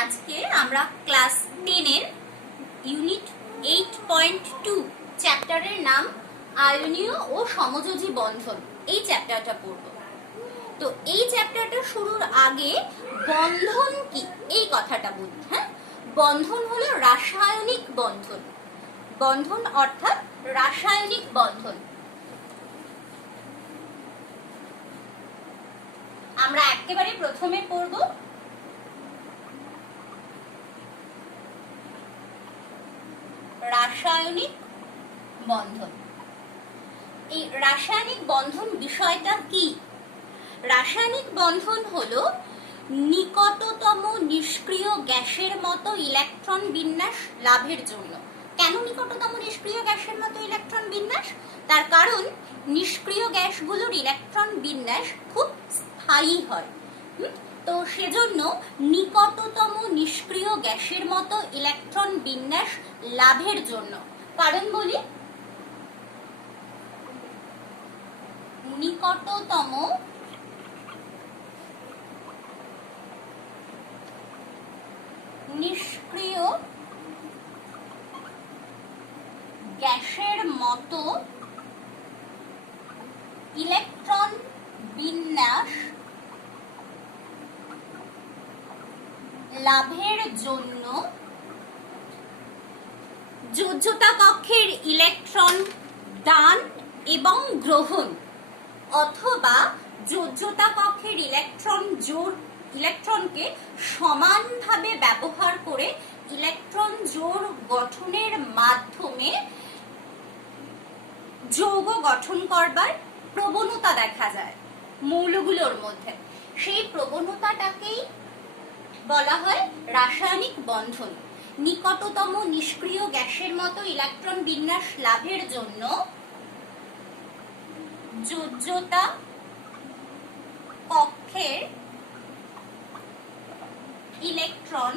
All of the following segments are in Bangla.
আজকে আমরা ক্লাস 10 এর ইউনিট 8.2 চ্যাপ্টারের নাম আয়নীয় ও সমযোজী বন্ধন এই চ্যাপ্টারটা পড়ব। তো এই চ্যাপ্টারটা শুরুর আগে বন্ধন কি এই কথাটা বলি। হ্যাঁ, বন্ধন হলো রাসায়নিক বন্ধন। বন্ধন অর্থাৎ রাসায়নিক বন্ধন। আমরা একেবারে প্রথমে পড়ব রাসায়নিক বন্ধন। এই রাসায়নিক বন্ধন বিষয়টা কি? রাসায়নিক বন্ধন হলো নিকটতম নিষ্ক্রিয় গ্যাসের মতো ইলেকট্রন বিন্যাস লাভের জন্য। কেন নিকটতম নিষ্ক্রিয় গ্যাসের মতো ইলেকট্রন বিন্যাস? তার কারণ নিষ্ক্রিয় গ্যাসগুলোর ইলেকট্রন বিন্যাস খুব স্থায়ী হয়। তো সেজন্য নিকটতম নিষ্ক্রিয় গ্যাসের মতো ইলেকট্রন বিন্যাস লাভের জন্য। কারণ বলি, নিকটতম নিষ্ক্রিয় গ্যাসের মতো ইলেকট্রন বিন্যাস লাভের জন্য যোজ্যতা কক্ষের ইলেকট্রন দান এবং গ্রহণ অথবা যোজ্যতা কক্ষের ইলেকট্রনকে সমানভাবে ব্যবহার করে ইলেকট্রন জোড় গঠনের মাধ্যমে যৌগ গঠন করবার প্রবণতা দেখা যায় মৌলগুলোর মধ্যে। সেই প্রবণতাটাকেই বলা হয় রাসায়নিক বন্ধন। নিকটতম নিষ্ক্রিয় গ্যাসের মতো ইলেকট্রন বিন্যাস লাভের জন্য যোজ্যতা কক্ষের ইলেকট্রন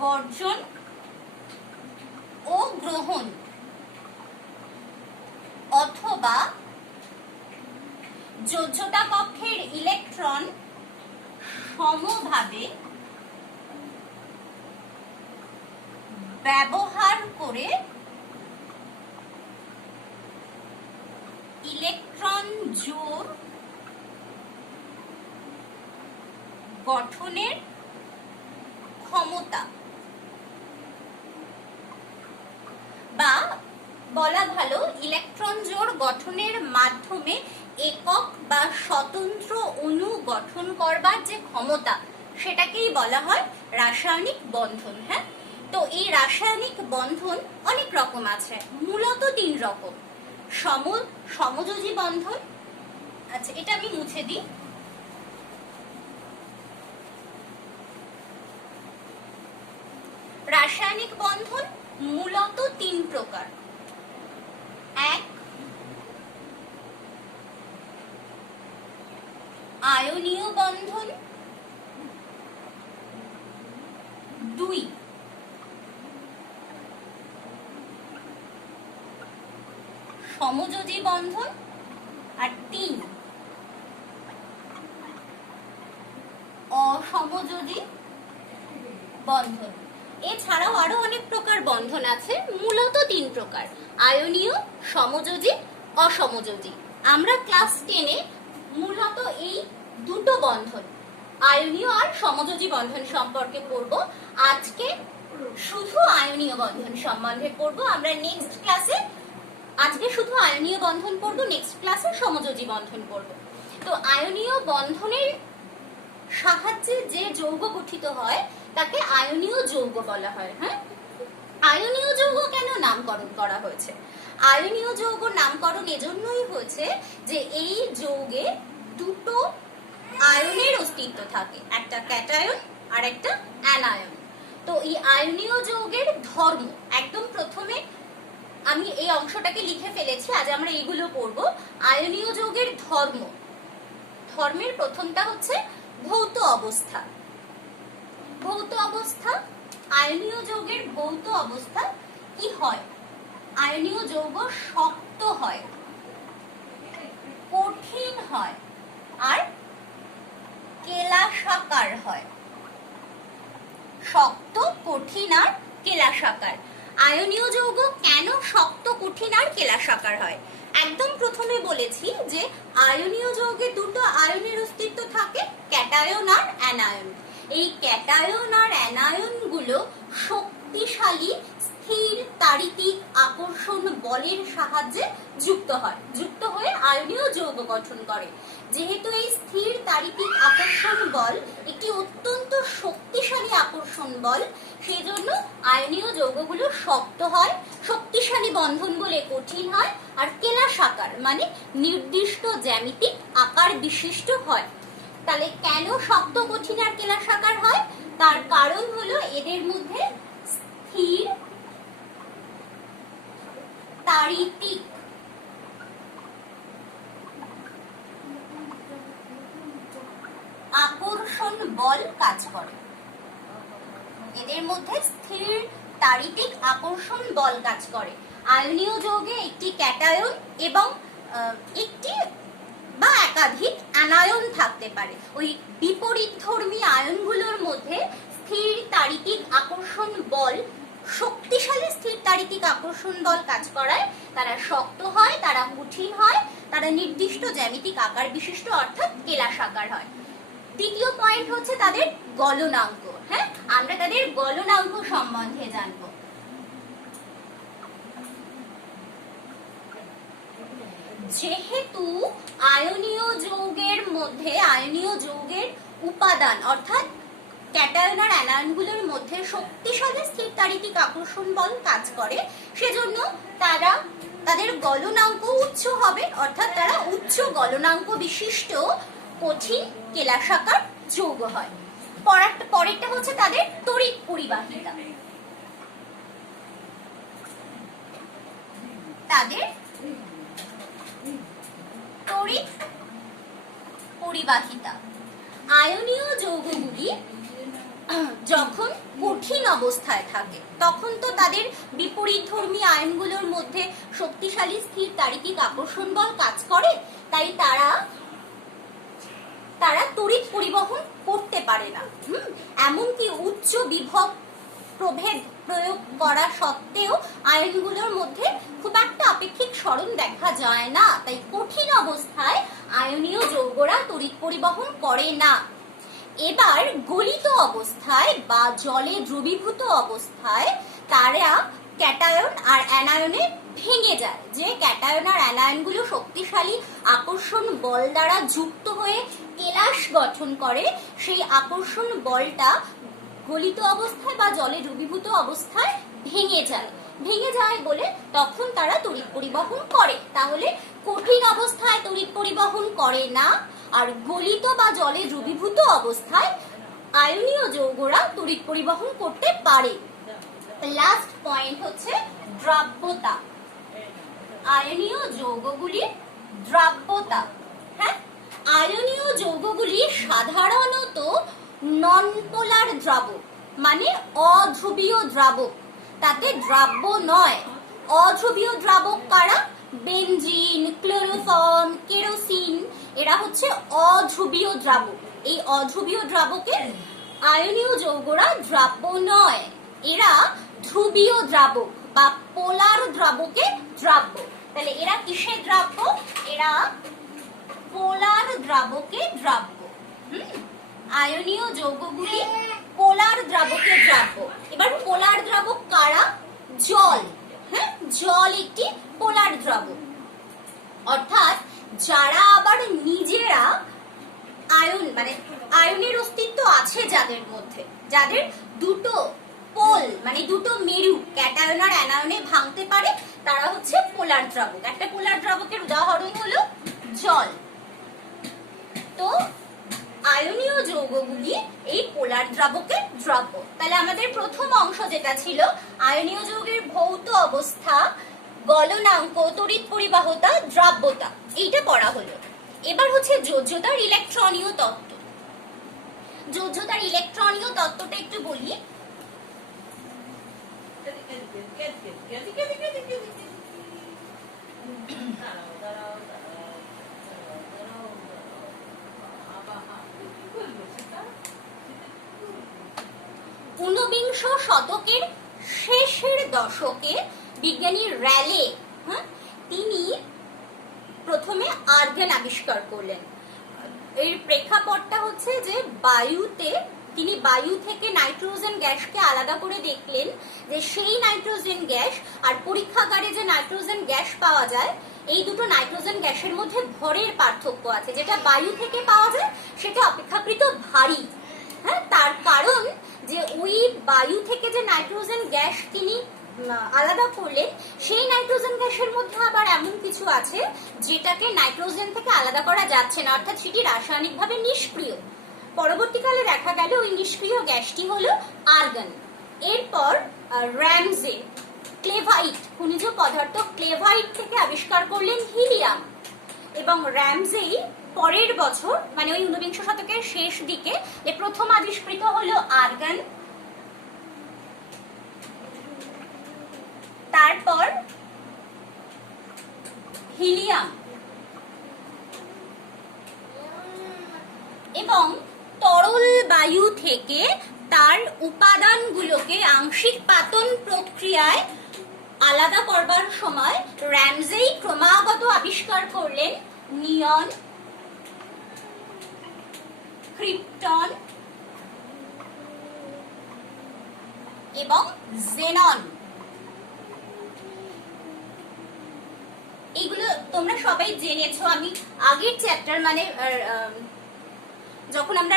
বর্জন ও গ্রহণ অথবা যোজ্যতা কক্ষের ইলেকট্রন সমভাবে ব্যবহার করে ইলেকট্রন জোড় গঠনের ক্ষমতা, বা বলা ভালো ইলেকট্রন জোড় গঠনের মাধ্যমে একক বা স্বতন্ত্র অণু গঠন করবার যে ক্ষমতা, সেটাকেই বলা হয় রাসায়নিক বন্ধন। হ্যাঁ, তো এই রাসায়নিক বন্ধন অনেক রকম আছে, মূলত 3 রকম। সমযোজী বন্ধন, আচ্ছা এটা আমি মুছে দিই। রাসায়নিক বন্ধন মূলত 3 প্রকার। 1 আয়নীয় বন্ধন, 2 সমযোজী বন্ধন, আর 3 অসমযোজী বন্ধন। এছাড়াও আরো অনেক প্রকার বন্ধন আছে, মূলত 3 প্রকার: আয়নীয়, সমযোজী, অসমযোজী। আমরা ক্লাস 10 এ মূলত এই দুটো বন্ধন, আয়নীয় আর সমযোজী বন্ধন সম্পর্কে পড়ব। আজকে শুধু আয়নীয় বন্ধন সম্বন্ধে পড়ব। আমরা নেক্সট ক্লাসে আজকে শুধু আয়নীয় বন্ধন পড়ব, নেক্সট ক্লাসে সমযোজী বন্ধন পড়ব। তো আয়নীয় বন্ধনের সাহায্যে যে যৌগ গঠিত হয় তাকে আয়নীয় যৌগ বলা হয়। হ্যাঁ, আয়নীয় যৌগ কেন নামকরণ করা হয়েছে? আয়নীয় যৌগ নামকরণ এজন্যই হয়েছে যে এই যৌগে দুটো আয়নের অস্তিত্ব থাকে, একটা ক্যাটায়ন আর একটা অ্যানায়ন। তো এই আয়নীয় যৌগের ধর্ম, একদম প্রথমে আমি এই অংশটাকে লিখে ফেলেছি, আজ আমরা এইগুলো পড়বো। আয়নীয় যৌগের ধর্মের প্রথমটা হচ্ছে ভৌত অবস্থা। ভৌত অবস্থা, আয়নীয় যৌগের ভৌত অবস্থা কি হয়? আয়নীয় যৌগ শক্ত হয়, কঠিন হয় আর কেলাস কেলাসাকার হয়। শক্ত, কঠিন আর কেলাসাকার। আয়নীয় যৌগ কেন শক্ত, কঠিন আর কেলাসাকার হয়? একদম প্রথমে বলেছি যে আয়নীয় যৌগে দুটো আয়নের অস্তিত্ব থাকে, ক্যাটায়ন আর অ্যানায়ন। এই ক্যাটায়ন আর অ্যানায়ন গুলো শক্তিশালী স্থির তাড়িতিক আকর্ষণ বলের সাহায্যে যুক্ত হয়ে আয়নীয় যৌগ গঠন করে। যেহেতু এই স্থির তাড়িতিক আকর্ষণ বল একটি অত্যন্ত শক্তিশালী আকর্ষণ বল, সেজন্য আয়নীয় যৌগগুলো শক্ত হয়, শক্তিশালী বন্ধন বলে কঠিন হয়, আর কেলাসাকার মানে নির্দিষ্ট জ্যামিতিক আকার বিশিষ্ট হয়। তাহলে কেন শক্ত, কঠিন আর কেলাসাকার হয়? তার কারণ হলো এদের মধ্যে স্থির তাড়িতিক আকর্ষণ বল কাজ করে। এদের মধ্যে স্থির তাড়িতিক আকর্ষণ বল কাজ করে। আয়নীয় যৌগে একটি ক্যাটায়ন এবং একটি বা একাধিক অ্যানায়ন থাকতে পারে। ওই বিপরীতধর্মী আয়নগুলোর মধ্যে স্থির তাড়িতিক আকর্ষণ বল, শক্তিশালী স্থির তাড়িতিক আকর্ষণ বল কাজ করায় তারা শক্ত হয়, তারা কঠিন হয়, তারা নির্দিষ্ট জ্যামিতিক আকার বিশিষ্ট অর্থাৎ কেলাসাকার হয়। দ্বিতীয় পয়েন্ট হচ্ছে তাদের গলনাঙ্ক। হ্যাঁ, আমরা তাদের গলনাঙ্ক সম্বন্ধে জানবো। যেহেতু আয়নীয় যৌগের মধ্যে আয়নীয় যৌগের উপাদান অর্থাৎ ক্যাটায়ন আর অ্যানায়নগুলোর মধ্যে শক্তিশালী স্থির তাড়িতিক আকর্ষণ বল কাজ করে, সেজন্য তাদের গলনাঙ্ক উচ্চ হবে, অর্থাৎ তারা উচ্চ গলনাঙ্ক বিশিষ্ট কঠিন কেলাসাকার যৌগ হয়। পরেরটা হচ্ছে তাদের তড়িৎ পরিবাহিতা। তাদের তড়িৎ পরিবাহিতা। আয়নীয় যৌগগুলি যখন কঠিন অবস্থায় থাকে তখন তো তাদের বিপরীতধর্মী আয়নগুলোর মধ্যে শক্তিশালী স্থির তাড়িতিক আকর্ষণ বল কাজ করে, তাই তারা তড়িৎ পরিবহন করতে পারে না। এমনকি উচ্চ বিভব প্রভেদ প্রয়োগ করা সত্ত্বেও আয়নগুলোর মধ্যে খুব একটা আপেক্ষিক সরণ দেখা যায় না, তাই কঠিন অবস্থায় আয়নীয় যৌগরা তড়িৎ পরিবহন করে না। এবার গলিত অবস্থায় বা জলে দ্রবীভূত অবস্থায় তারা ক্যাটায়ন আর অ্যানায়নে ভেঙে যায়। যে ক্যাটায়ন আর অ্যানায়নগুলো শক্তিশালী আকর্ষণ বল দ্বারা যুক্ত হয়ে কেলাস গঠন করে, সেই আকর্ষণ বলটা গলিত অবস্থায় বা জলে দ্রবীভূত অবস্থায় ভেঙে যায় বলে তখন তারা তড়িৎ পরিবহন করে। তাহলে কঠিন অবস্থায় তড়িৎ পরিবহন করে না, আর গলিত বা জলে দ্রবীভূত অবস্থায় আয়নীয় যৌগরা তড়িৎ পরিবহন করতে পারে। লাস্ট পয়েন্ট হচ্ছে দ্রাব্যতা। আয়নীয় যৌগগুলির দ্রাব্যতা। হ্যাঁ, আয়নীয় যৌগগুলি সাধারণত নন পোলার দ্রাবক, মানে অধ্রুবীয় দ্রাবক, তাতে দ্রাব্য নয়। অধ্রুবীয় দ্রাবক কারা? বেনজিন, ক্লোরোফর্ম, কেরোসিন, এরা হচ্ছে অধ্রুবীয় দ্রাবক। এই অধ্রুবীয় দ্রাবকে আয়নীয় যৌগরা দ্রাব্য নয়, এরা ধ্রুবীয় দ্রাবক বা পোলার দ্রাবকে দ্রাব্য। তাহলে এরা কিসে দ্রাব্য? এরা পোলার দ্রাবকে দ্রাব্য। আয়নীয় যৌগগুলি পোলার দ্রাবকে দ্রাব্য। এবার পোলার দ্রাবক কারা? জল। হ্যাঁ, জল একটি পোলার দ্রাবক, অর্থাৎ যারা আবার নিজেরা আয়ন মানে আয়নের অস্তিত্ব আছে যাদের মধ্যে, যাদের দুটো পোল মানে দুটো মেরু ক্যাটায়ন আর অ্যানায়নে ভাঙতে পারে, তারা হচ্ছে পোলার দ্রাবক। একটা পোলার দ্রাবকের উদাহরণ হলো জল। তো আয়নীয় যৌগগুলি এই পোলার দ্রাবকে দ্রাব্য। তাহলে আমাদের প্রথম অংশ যেটা ছিল আয়নীয় যৌগের ভৌত অবস্থা, গলনাঙ্ক, তড়িৎ পরিবাহতা, দ্রাব্যতা, এইটা পড়া হলো। এবার হচ্ছে যোজ্যতার ইলেকট্রনীয় তত্ত্ব। যোজ্যতার ইলেকট্রনীয় তত্ত্বটা একটু বলি। ঊনবিংশ শতকের শেষের দশকে বিজ্ঞানী র্যালে তিনি প্রথমে আর্গন আবিষ্কার করলেন। এর প্রেক্ষাপটটা হচ্ছে যে তিনি বায়ু থেকে নাইট্রোজেন গ্যাসকে আলাদা করে দেখলেন যে সেই নাইট্রোজেন গ্যাস আর পরীক্ষাগারে যে নাইট্রোজেন গ্যাস পাওয়া যায়, এই দুটো নাইট্রোজেন গ্যাসের মধ্যে ভরের পার্থক্য আছে। যেটা বায়ু থেকে পাওয়া যায় সেটা অপেক্ষাকৃত ভারী। হ্যাঁ, তার কারণ যে ওই বায়ু থেকে যে নাইট্রোজেন গ্যাস তিনি আলাদা করলেন, সেই নাইট্রোজেন গ্যাসের মধ্যে আবার এমন কিছু আছে যেটাকে নাইট্রোজেন থেকে আলাদা করা যাচ্ছে না, অর্থাৎ সেটি রাসায়নিকভাবে নিষ্ক্রিয়। পরবর্তীকালে দেখা গেল ওই নিষ্ক্রিয় গ্যাসটি হলো আর্গন। এরপর র্যামজে ক্লেভাইট খনিজ পদার্থ ক্লেভাইট থেকে আবিষ্কার করলেন হিলিয়াম, এবং র্যামজেই পরের বছর মানে ওই ঊনবিংশ শতকের শেষ দিকে প্রথম আবিষ্কৃত হলো আর্গন। তারপর হিলিয়াম, এবং তরল বায়ু থেকে তার উপাদানগুলোকে আংশিক পাতন প্রক্রিয়ায় আলাদা করবার সময় র্যামজেই ক্রমাগত আবিষ্কার করলেন নিয়ন, ক্রিপ্টন এবং জেনন। এগুলো তোমরা সবাই জেনেছো। আমি আগের চ্যাপ্টার মানে যখন আমরা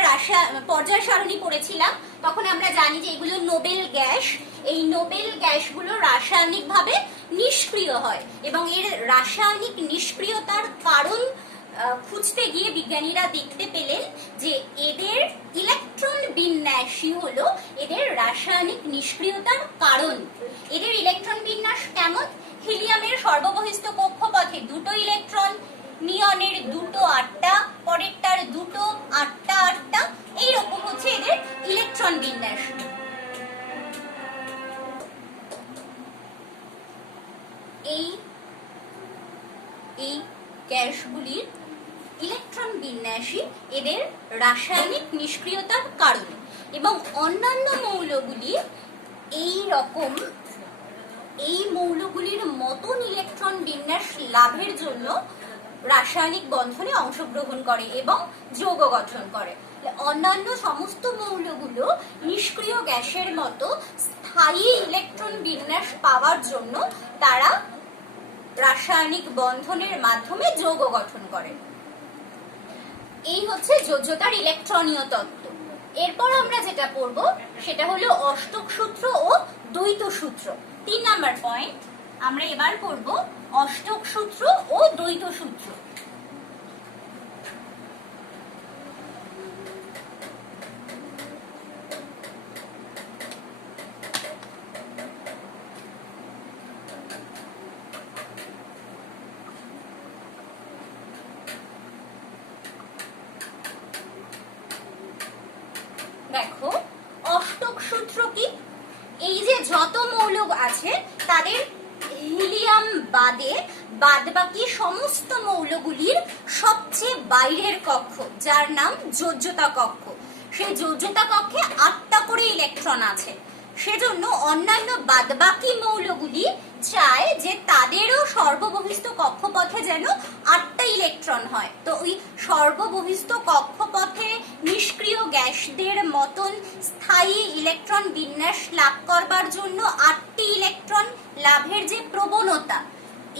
পর্যায় সারণী পড়েছিলাম তখন আমরা জানি যে এগুলো নোবেল গ্যাস। এই নোবেল গ্যাসগুলো রাসায়নিকভাবে নিষ্ক্রিয় হয়, এবং এর রাসায়নিক নিষ্ক্রিয়তার কারণ খুঁজতে গিয়ে বিজ্ঞানীরা দেখতে পেলেন যে এদের ইলেকট্রন বিন্যাসই হলো এদের রাসায়নিক নিষ্ক্রিয়তার কারণ। এদের ইলেকট্রন বিন্যাস কেমন? হিলিয়ামের সর্ববহিস্থ কক্ষপথে দুটো ইলেকট্রন, নিয়নের দুটো 8টা, পরেরটার দুটো 8টা 8টা, এইরকম হচ্ছে এদের ইলেকট্রন বিন্যাস। এই গ্যাসগুলির ইলেকট্রন বিন্যাসই এদের রাসায়নিক নিষ্ক্রিয়তার কারণ, এবং অন্যান্য মৌলগুলি এই মৌলগুলির মতন ইলেকট্রন বিন্যাস লাভের জন্য রাসায়নিক বন্ধনে অংশগ্রহণ করে এবং যৌগ গঠন করে। অন্যান্য সমস্ত মৌলগুলো নিষ্ক্রিয় গ্যাসের মতো স্থায়ী ইলেকট্রন বিন্যাস পাওয়ার জন্য তারা রাসায়নিক বন্ধনের মাধ্যমে যৌগ গঠন করে। এই হচ্ছে যোজ্যতার ইলেকট্রনীয় তত্ত্ব। এরপর আমরা যেটা পড়ব সেটা হলো অষ্টক সূত্র ও দ্বৈত সূত্র। 3 নাম্বার পয়েন্ট আমরা এবার পড়ব অষ্টক সূত্র ও দ্বৈত সূত্র। দেখো, অষ্টক সূত্র কি? এই যে যত মৌল আছে তাদের হিলিয়াম বাদবাকি সমস্ত মৌলগুলির সবচেয়ে বাইরের কক্ষ, যার নাম যোজ্যতা কক্ষ, সেই যোজ্যতা কক্ষে 8টা করে ইলেকট্রন আছে। সেজন্য অন্যান্য বাদবাকি মৌলগুলি চায় যে তাদেরও সর্ববহিস্থ কক্ষপথে যেন 8টা ইলেকট্রন হয়। তো ওই সর্ববহিস্থ কক্ষপথে নিষ্ক্রিয় গ্যাসদের মতন স্থায়ী ইলেকট্রন বিন্যাস লাভ করবার জন্য 8টি ইলেকট্রন লাভের যে প্রবণতা,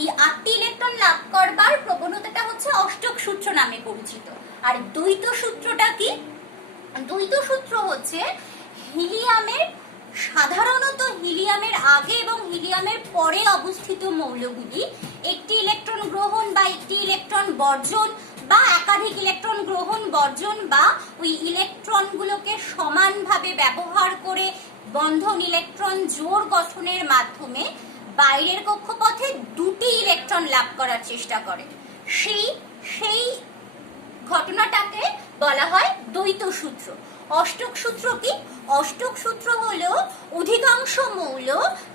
এই 8টি ইলেকট্রন লাভ করবার প্রবণতাটা হচ্ছে অষ্টক সূত্র নামে পরিচিত। আর দ্বৈত সূত্রটা কি? দ্বৈত সূত্র হচ্ছে সাধারণত হিলিয়ামের আগে এবং হিলিয়ামের পরে অবস্থিত মৌলগুলি একটি ইলেকট্রন গ্রহণ বা একটি ইলেকট্রন বর্জন বা একাধিক ইলেকট্রন গ্রহণ বর্জন বা ওই ইলেকট্রনগুলোকে সমানভাবে ব্যবহার করে বন্ধন ইলেকট্রন জোড় গঠনের মাধ্যমে বাইরের কক্ষপথে 2টি ইলেকট্রন লাভ করার চেষ্টা করে। সেই ঘটনাটাকে বলা হয় দ্বৈত সূত্র। অষ্টক সূত্র কি? অষ্টক সূত্র হলো অধিকাংশ মৌল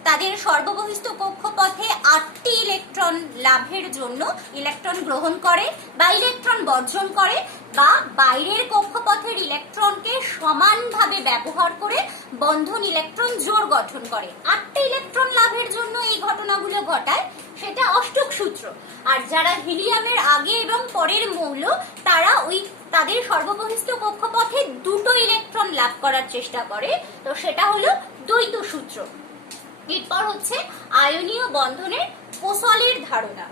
তাদের সর্ববহিস্থ কক্ষপথে 8টি ইলেকট্রন লাভের জন্য ইলেকট্রন গ্রহণ করে বা ইলেকট্রন বর্জন করে, বা বাইরের কক্ষপথের ইলেকট্রনকে সমানভাবে ব্যবহার করে বন্ধন ইলেকট্রন জোড় গঠন করে। 8টি ইলেকট্রন লাভের জন্য এই ঘটনাগুলো ঘটায়, সেটা অষ্টক সূত্র। আর যারা হিলিয়ামের আগে এবং পরের মৌল, তারা তাদের সর্ববহিস্থ কক্ষপথে 2টো ইলেকট্রন লাভ করার চেষ্টা করে, তো সেটা হলো দ্বৈত সূত্র। এরপর হচ্ছে আয়নীয় বন্ধনের কোসলের ধারণা।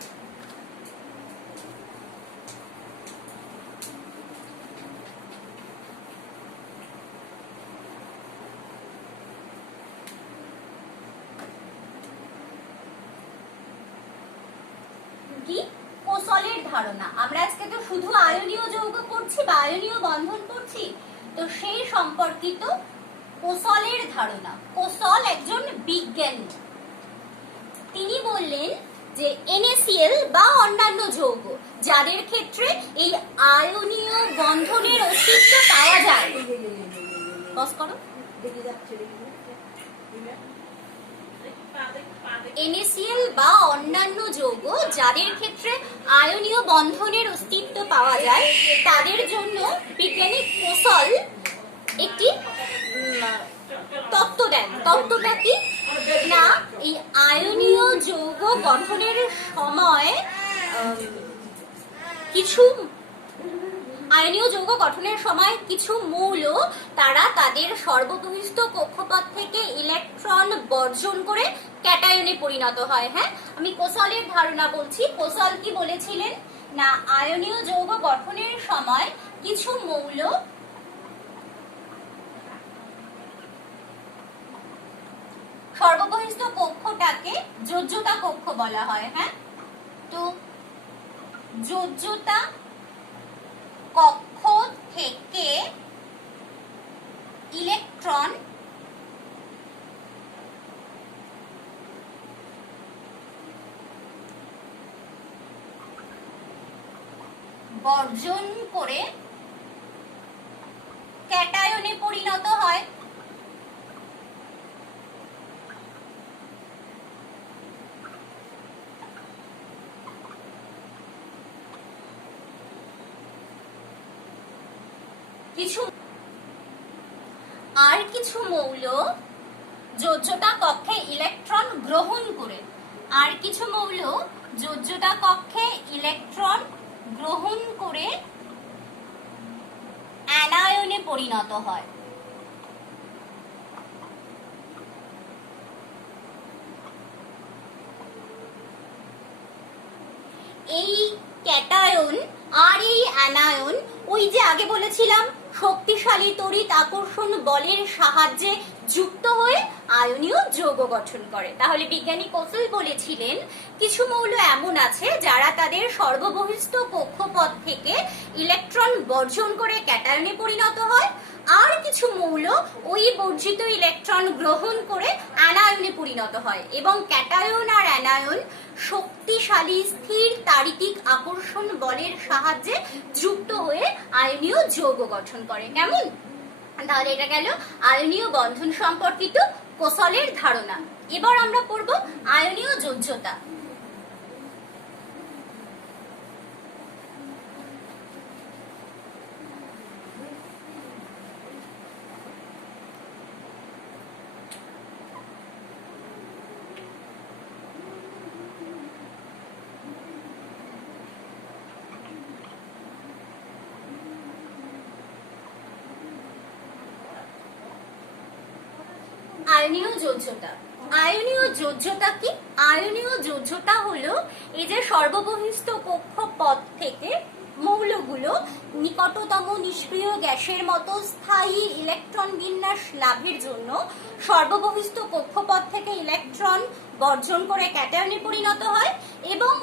কি? কোসলের ধারণা। আমরা আজকে তো শুধু আয়নীয় যৌগ পড়ছি বা আয়নীয় বন্ধন পড়ছি, তো সেই সম্পর্কিত কোসলের ধারণা। কোসল একজন বিজ্ঞানী, তিনি বললেন যে NaCl বা অন্যান্য যৌগ যাদের ক্ষেত্রে এই আয়নীয় বন্ধনের অস্তিত্ব পাওয়া যায়, বস করো, NaCl বা অন্যান্য যৌগ যাদের ক্ষেত্রে আয়নীয় বন্ধনের অস্তিত্ব পাওয়া যায়, তাদের জন্য বিজ্ঞানী কোসল একটি তত্ত্ব দেন। তত্ত্বটা কি না, এই আয়নীয় যৌগ গঠনের সময় কিছু মৌল তারা তাদের সর্ববহিস্থ কক্ষপথ থেকে ইলেকট্রন বর্জন করে ক্যাটায়নে পরিণত হয়। হ্যাঁ, আমি কোসলের ধারণা বলছি। কোসল কি বলেছিলেন না, আয়নীয় যৌগ গঠনের সময় কিছু মৌল সর্ববহিস্থ কক্ষটাকে যোজ্যতা কক্ষ বলা হয়। হ্যাঁ, তো যোজ্যতা কক্ষ থেকে ইলেকট্রন বর্জন করে ক্যাটায়নে পরিণত হয়। কিছু মৌল যোজ্যতা কক্ষে ইলেকট্রন গ্রহণ করে, আর কিছু মৌল যোজ্যতা কক্ষে ইলেকট্রন গ্রহণ করে অ্যানায়নে পরিণত হয়। এই ক্যাটায়ন আর এই অ্যানায়ন, ওই যে আগে বলেছিলাম শক্তিশালী তড়িৎ আকর্ষণ বলের সাহায্যে যুক্ত হয়ে আয়নীয় যৌগ গঠন করে। তাহলে বিজ্ঞানী কোসল বলেছিলেন কিছু মৌল এমন আছে যারা তাদের সর্ববহিস্থ কক্ষপথ থেকে ইলেকট্রন বর্জন করে ক্যাটায়নে পরিণত হয়, আর কিছু মৌল ওই বর্জিত ইলেকট্রন গ্রহণ করে অ্যানায়নে পরিণত হয়, এবং ক্যাটায়ন আর অ্যানায়ন শক্তিশালী স্থির তাড়িতিক আকর্ষণ বলের সাহায্যে যুক্ত হয়ে আয়নীয় যৌগ গঠন করে। কেমন? তাহলে এটা গেল আয়নীয় বন্ধন সম্পর্কিত কোসলের ধারণা। এবার আমরা পড়ব আয়নীয় যোজ্যতা। আয়নীয় যোজ্যতা। আয়নীয় যোজ্যতা কি? আয়নীয় যোজ্যতা হলো এই যে সর্ববহিস্থ কক্ষপথ থেকে মৌলগুলো নিকটতম নিষ্ক্রিয় গ্যাসের মতো স্থায়ী ইলেকট্রন বিন্যাস লাভের জন্য সর্ববহিস্থ কক্ষপথ থেকে ইলেকট্রন বর্জন করে ক্যাটায়নে পরিণত হয়, এবং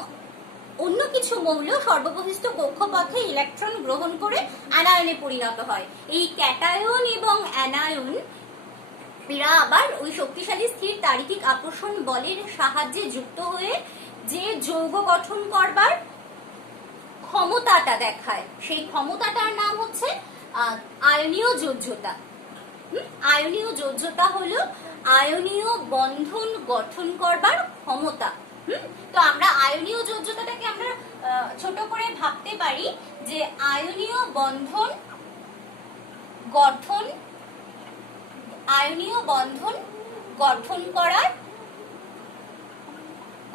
অন্য কিছু মৌল সর্ববহিস্থ কক্ষপথে ইলেকট্রন গ্রহণ করে অ্যানায়নে পরিণত হয়। এই ক্যাটায়ন এবং অ্যানায়ন এরা আবার ওই শক্তিশালী স্থির তাড়িতিক আকর্ষণ বলের সাহায্যে যুক্ত হয়ে যে যৌগ গঠন করবার ক্ষমতাটা দেখায়, সেই ক্ষমতাটার নাম হচ্ছে আয়নীয় যোজ্যতা। আয়নীয় যোজ্যতা হলো আয়নীয় বন্ধন গঠন করবার ক্ষমতা। তো আমরা আয়নীয় যোজ্যতাটাকে আমরা ছোট করে ভাবতে পারি যে আয়নীয় বন্ধন গঠন করার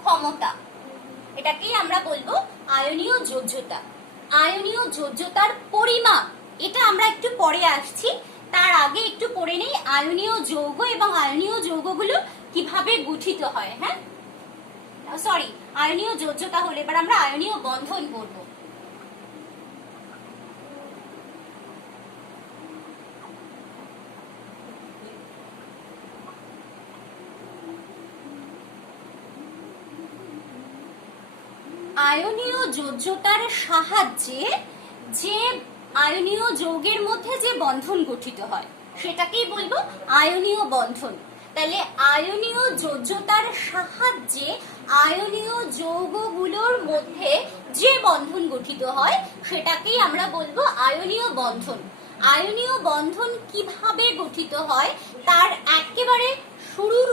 ক্ষমতা, এটাকেই আমরা বলবো আয়নীয় যোজ্যতা। আয়নীয় যোজ্যতার পরিমাপ, এটা আমরা একটু পরে আসছি, তার আগে একটু পড়ে নেই আয়নীয় যৌগ এবং আয়নীয় যৌগগুলো কিভাবে গঠিত হয়। হ্যাঁ, সরি, আয়নীয় যোজ্যতা হলে এবার আমরা আয়নীয় বন্ধন পড়বো। আয়নীয় যোজ্যতার সাহায্যে যে আয়নীয় যৌগের মধ্যে যে বন্ধন গঠিত হয় সেটাকেই বলবো আয়নীয় বন্ধন। তাহলে আয়নীয় যোজ্যতার সাহায্যে আয়নীয় যৌগগুলোর মধ্যে যে বন্ধন গঠিত হয় সেটাকেই আমরা বলবো আয়নীয় বন্ধন। আয়নীয় বন্ধন কিভাবে গঠিত হয় তার একেবারে শুরুর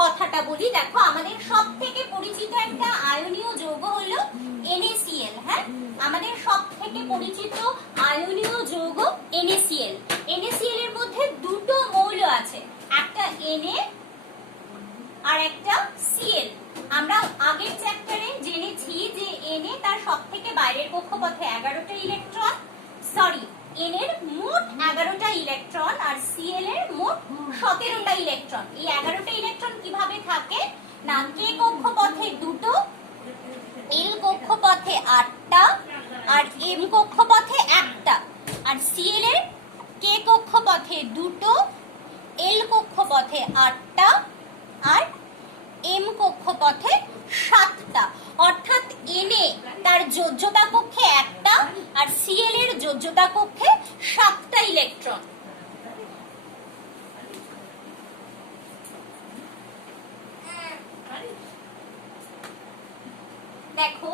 কথাটা বলি। দেখো, আমাদের সব থেকে পরিচিত একটা আয়নীয় যৌগ হলো NaCl। হ্যাঁ, আমাদের সব থেকে পরিচিত আয়নীয় যৌগ NaCl। NaCl এর মধ্যে দুটো মৌল আছে, একটা Na আর একটা Cl। আমরা আগের চ্যাপ্টারে জেনেছি যে Na তার সব থেকে বাইরের কক্ষপথে 11টা ইলেকট্রন, সরি, N এর মোট 11টা ইলেকট্রন আর Cl এর মোট 17টা ইলেকট্রন। এই 11টা ইলেকট্রন কিভাবে থাকে না, K কক্ষপথে 2টো, L কক্ষপথে 8টা আর M কক্ষপথে 1টা, আর Cl এর K কক্ষপথে 2টো, L কক্ষপথে 8টা আর M কক্ষপথে 7টা। অর্থাৎ Na তার যোজ্যতা কক্ষে 1টা আর Cl এর যোজ্যতা কক্ষে 7টা ইলেকট্রন। দেখো,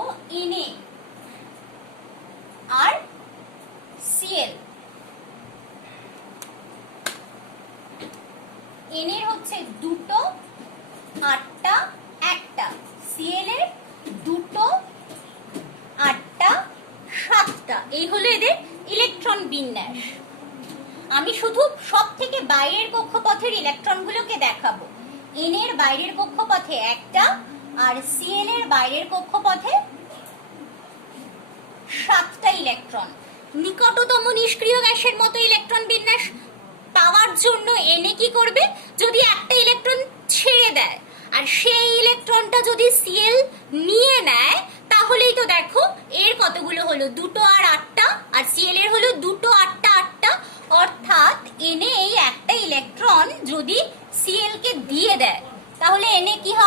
Na আর Cl, N এর হচ্ছে 2টো, 8টা, 1টা, Cl এর 2টো, 8টা, 7টা। এই হলো এদের ইলেকট্রন বিন্যাস। আমি শুধু সব থেকে বাইরের কক্ষপথের ইলেকট্রনগুলোকে দেখাবো। N এর বাইরের কক্ষপথে 1টা আর Cl এর বাইরের কক্ষপথে 7টা ইলেকট্রন। নিকটতম নিষ্ক্রিয় গ্যাসের মতো ইলেকট্রন বিন্যাস পাওয়ার জন্য Na কি করবে, যদি একটা ইলেকট্রন ছেড়ে দেয় আর সেই ইলেকট্রনটা যদি Cl নিয়ে নেয় তাহলেই তো দেখো এর কতগুলো হলো, 2টো আর 8টা, আর Cl এর হলো 2টো, 8টা, 8টা। অর্থাৎ Na এই একটা ইলেকট্রন যদি Cl কে দিয়ে দেয় তাহলে Na কি হবে?